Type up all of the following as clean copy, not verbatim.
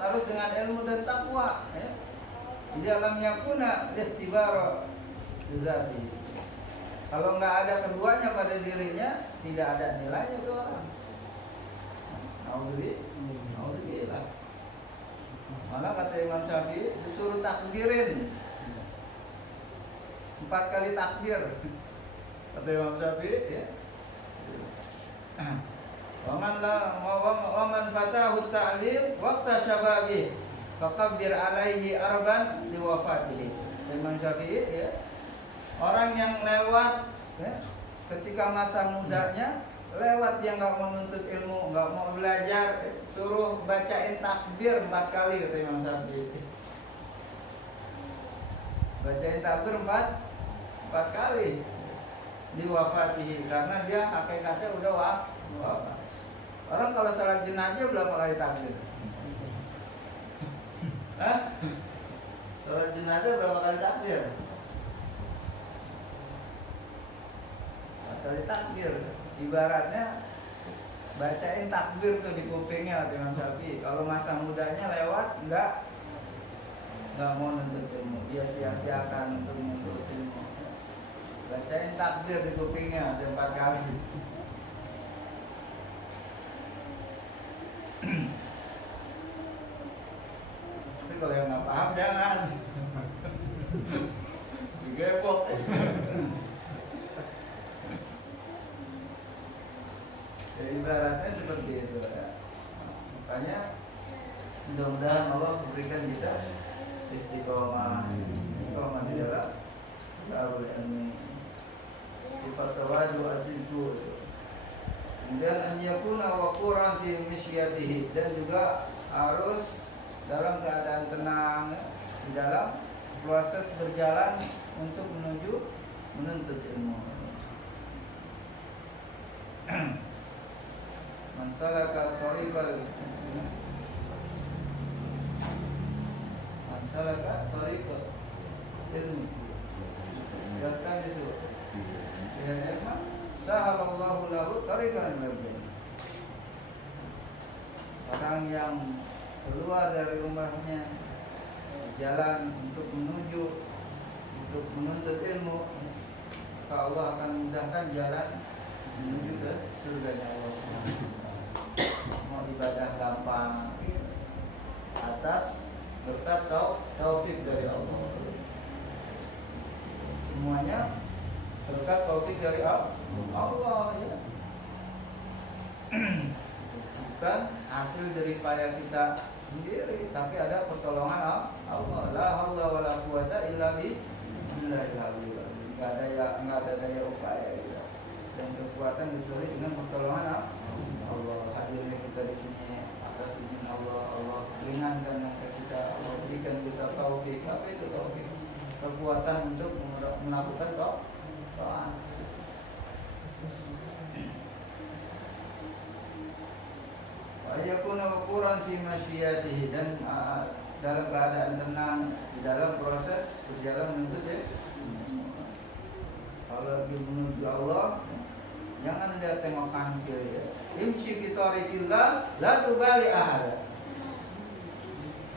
harus dengan ilmu dan takwa, ya. Di dalamnya puna ikhtibar zati. Kalau nggak ada keduanya pada dirinya, tidak ada nilainya itu orang. Alhamdulillah. Malah kata Imam Syafi'i disuruh takbirin 4 kali takbir. Kata Imam Syafi'i, ya. Waman fatahu ta'lim waqta syababi fakabbir alaihi arban liwafatihi. Imam Syafi'i, ya. Orang yang lewat, ya, ketika masa mudanya lewat, dia nggak mau menuntut ilmu, nggak mau belajar, suruh bacain takbir 4 kali, kata Imam Syafi'i. Bacain takbir 4 kali liwafatihi, karena dia hakikatnya udah wafat. Orang kalau salat jenazah berapa kali takbir? Hah? Salat jenazah berapa kali takbir? 4 kali takbir. Ibaratnya bacain takbir tuh di kupingnya Imam Syafi'i. Kalau masa mudanya lewat, nggak mau nuntut ilmu, dia sia-siakan untuk menuntut ilmu. Bacain takbir di kupingnya 4 kali. Tapi kalau yang nggak paham jangan digepok. Ya, ibaratnya seperti itu, ya. Makanya mudah-mudahan Allah berikan kita istiqomah di dalam ta'awul ilmi, sifat tawadu asidku. Kemudian an yakuna waquran fi misyatihi, dan juga harus dalam keadaan tenang, ya, di dalam proses berjalan untuk menuju menuntut ilmu. Man salaka tariqal ilmi datang disebut dengan ilmu sahalallahu lahu tariqan ilal jannah. Orang yang keluar dari rumahnya jalan untuk menuntut ilmu, maka Allah akan mudahkan jalan menuju ke surga Allah Subhanahu wa taala. Mau ibadah gampang atas berkat taufik dari Allah. Semuanya berkat taufik dari Allah, ya. Bukan hasil daripada kita sendiri, tapi ada pertolongan Allah. La haula wala quwata illa billahil aliyyil azim. Enggak ada daya upaya, ya, dan kekuatan kecuali dengan pertolongan Allah. Hadirnya kita di sini atas izin Allah. Allah ringankan langkah kita, Allah berikan kita taufik. Apa itu taufik? Kekuatan untuk melakukan taat. Ayakuna waquran fi masyiyatihi, dan dalam keadaan tenang di dalam proses berjalan menuntut, ya. Kalau lagi menuju Allah, jangan dia tengok kanan kiri, ya. Imshi fi tariqillah la tubali ahad.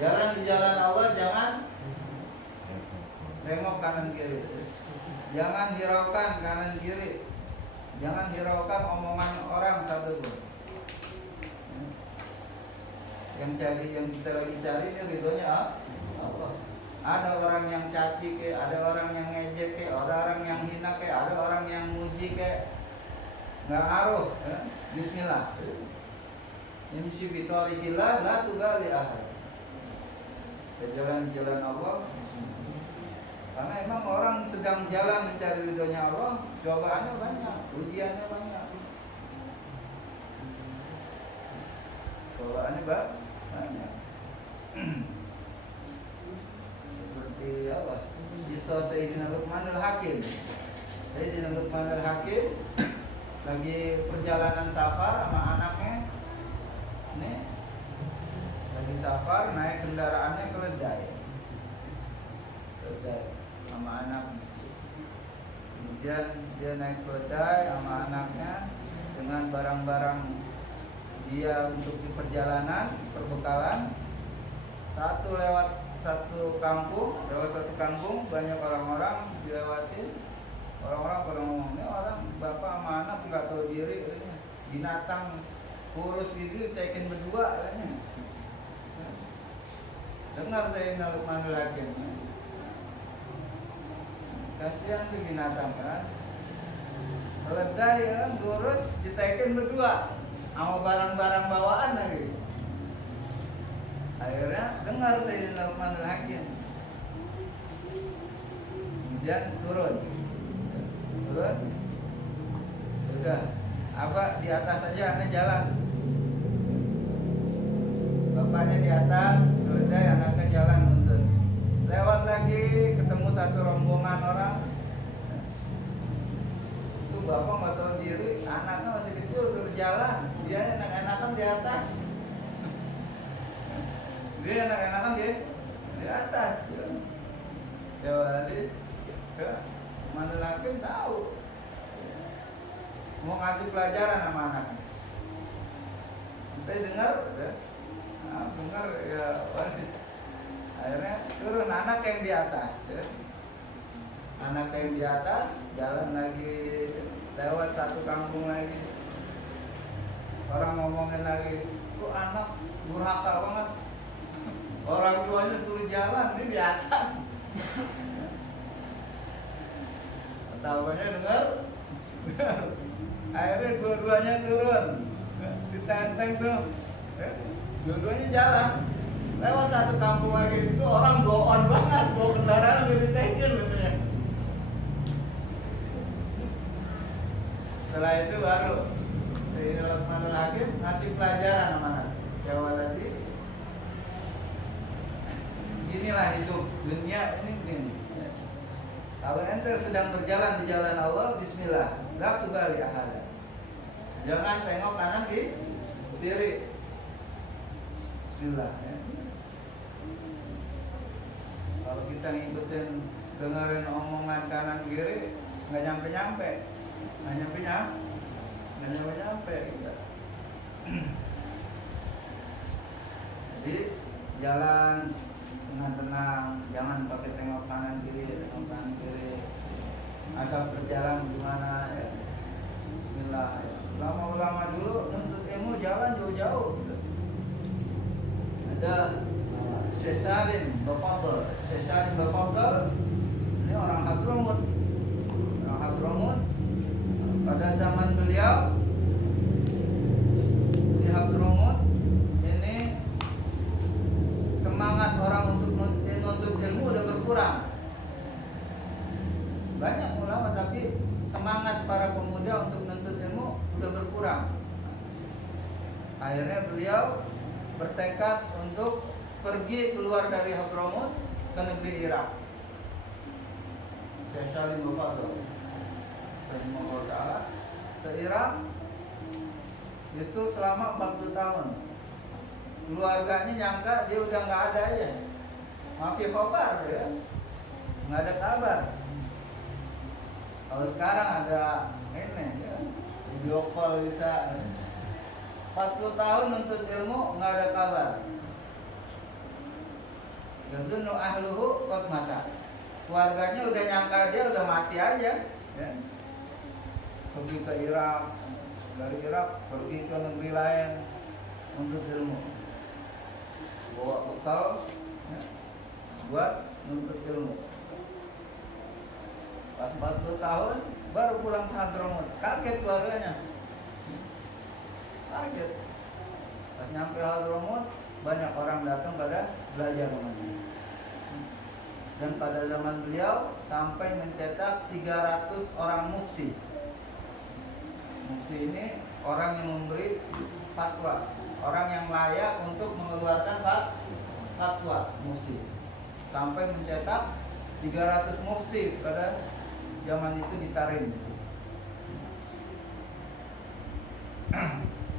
Jalan di jalan Allah, jangan tengok kanan kiri. Jangan hiraukan kanan kiri. Jangan hiraukan omongan orang satu pun. Yang kita lagi cari ini ridhonya Allah. Ada orang yang caci ke, ada orang yang ngejek ke, ada orang yang hina ke, ada orang yang muji ke, nggak ngaruh, ya. Bismillah. Imshi bi tariqillah la tubali ahad. Jalan di jalan Allah. Karena emang orang sedang jalan mencari ridhonya Allah, cobaannya banyak, ujiannya banyak. Cobaannya banyak. Seperti apa? Kisah Sayyidina Luqmanul Hakim. Sayyidina Luqmanul Hakim lagi perjalanan safar sama anaknya. Nih, lagi safar, naik kendaraannya keledai sama anaknya. Kemudian dia naik keledai sama anaknya dengan barang-barang dia untuk di perjalanan, perbekalan. lewat satu kampung banyak orang-orang dilewatin. Orang-orang pada ngomong, ini orang bapak sama anak nggak tahu diri, binatang kurus gitu tekin berdua. Dengar saya Luqmanul Hakim. Kasihan tuh binatang kan. Keledai ya, kurus ditekin berdua sama barang-barang bawaan lagi. Akhirnya dengar saya Luqmanul Hakim. Kemudian turun. Sudah, apa di atas saja aneh jalan. Bapaknya di atas, keledai anaknya jalan nuntun. Lewat lagi ketemu satu rombongan orang. Itu bapak nggak tahu diri, anaknya masih kecil suruh jalan, dia enak-enakan di atas. Dia enak-enakan di atas. Jadi, Luqmanul Hakim tahu mau ngasih pelajaran sama anak. Kita dengar, dengar ya. Akhirnya turun anak yang di atas. Anak yang di atas jalan lagi lewat satu kampung lagi. Orang ngomongin lagi, tuh anak durhaka banget. Orang tuanya suruh jalan, ini di atas. Tahunya dengar. Akhirnya dua-duanya turun. Ditenteng tuh. Dua-duanya jalan. Lewat satu kampung lagi itu orang go on banget, bawa kendaraan udah ditekin betulnya. Setelah itu baru Sayyidina Luqmanul Hakim ngasih pelajaran sama anak. Jawab tadi. Inilah hidup dunia ini gini. Kalau ente sedang berjalan di jalan Allah, bismillah, la tubali ahada. Jangan tengok kanan kiri. Bismillah ya. Kalau kita ngikutin dengerin omongan kanan kiri, nggak nyampe kita. Jadi jalan dengan tenang, jangan pakai tengok kanan kiri. Ada berjalan gimana ya? Bismillah ya. Ulama-ulama dulu nuntut ilmu jalan jauh-jauh. Ada Syekh Salim Bafadl, ini orang Hadramut. Pada zaman beliau di Hadramut ini semangat orang untuk menuntut ilmu udah berkurang. Banyak ulama tapi semangat para pemuda untuk menuntut ilmu udah berkurang. Akhirnya beliau bertekad untuk pergi keluar dari Hadramut ke negeri Irak. Syekh Salim Bafadl rahimahullah ta'ala ke Irak itu selama 40 tahun. Keluarganya nyangka dia udah nggak ada aja. Mafi khobar ya, nggak ada kabar. Kalau sekarang ada ini ya, video call bisa. 40 tahun nuntut ilmu nggak ada kabar. Yazunnu ahluhu qad mata. Keluarganya udah nyangka dia udah mati aja. Ya. Pergi ke Irak, dari Irak pergi ke negeri lain untuk ilmu. Bawa bekal ya, buat nuntut ilmu. Pas 40 tahun baru pulang ke Hadramut. Kaget keluarganya. Kaget. Pas nyampe Hadramut banyak orang datang pada belajar mengaji. Dan pada zaman beliau sampai mencetak 300 orang mufti. Mufti ini orang yang memberi fatwa, orang yang layak untuk mengeluarkan fatwa, mufti. Sampai mencetak 300 mufti pada zaman itu di Tarim.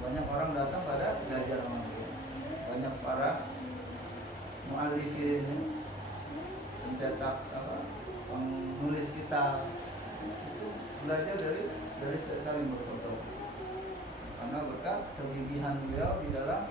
Banyak orang datang pada belajar sama dia. Banyak para mu'allifin, pencetak penulis kitab itu belajar dari Syekh Salim Bafadl. Karena berkat kegigihan beliau di dalam